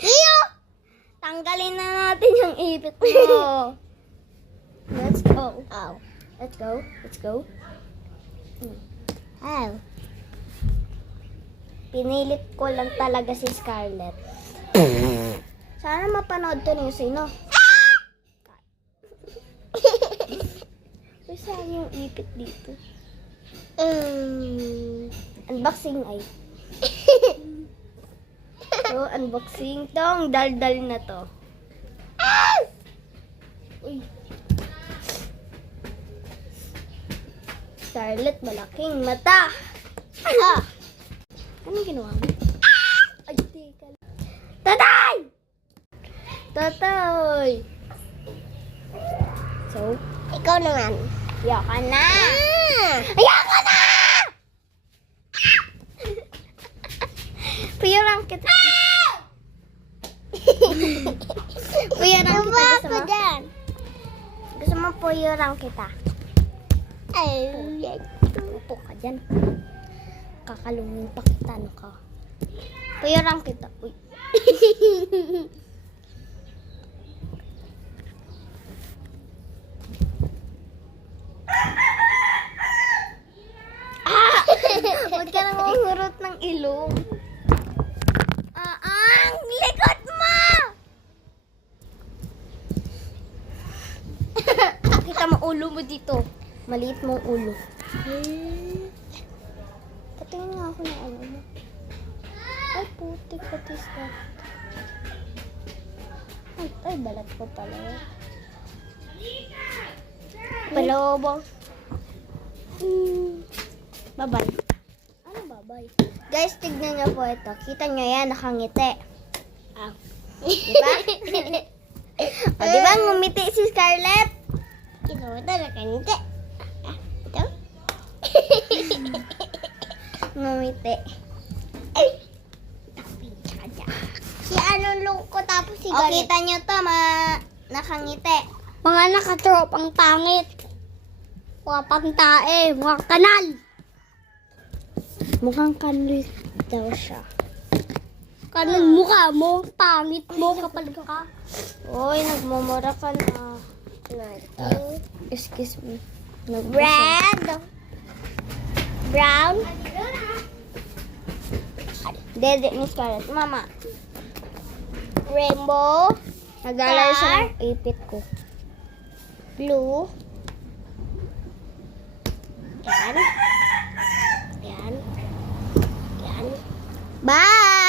Iyo! Tanggalin na natin yung ipit mo. Let's go. Ow. Let's go. Let's go. Ow. Pinilit ko lang talaga si Scarlett. Sana mapanood to ni Sino. Saan yung ipit dito? Unboxing ay. So, unboxing tong daldal na to. Uy. Scarlett, malaking mata. Ah! Anong ginawa mo? Ay, teka. Tatay! Tatay! So, Ikaw naman. yaka na! Ayaka na! Puyurang kita. Puyurang kita. Tuwa Gusto ako mo? dyan. Gusto mo puyurang kita? Ay, yan. Upo ka dyan. Kakalungin pa kita, no ka. Puyurang kita. Uy. Huwag ka nang uhurot ng ilong. Ang likod mo! Kita mo ulo mo dito. Maliit mong ulo. Patingin nga ako ng ulo mo. Ay, putik, what is that? Ay, balat ko pala. Palobo. Babay. Ano babay? Guys, tignan nyo po ito. Kita nyo yan, nakangiti. Diba? O, diba ngumiti si Scarlett? Ito mo talaga hindi. Ito? Ngumiti. Si anong lungkot tapos si O, kita nyo to, nakangiti. Mga nakatropang pangit. Mga pantae, mga kanal. Mukhang kanil daw siya. Kanal mukha mo, pangit mo kapal ka. Uy, nagmumura ka na. Excuse me. Red. Brown. Dede ni Scarlett. Mama. Rainbow. Naglalaro siya ng ipit ko. Blue. Yan. Yan. Yan. Bye!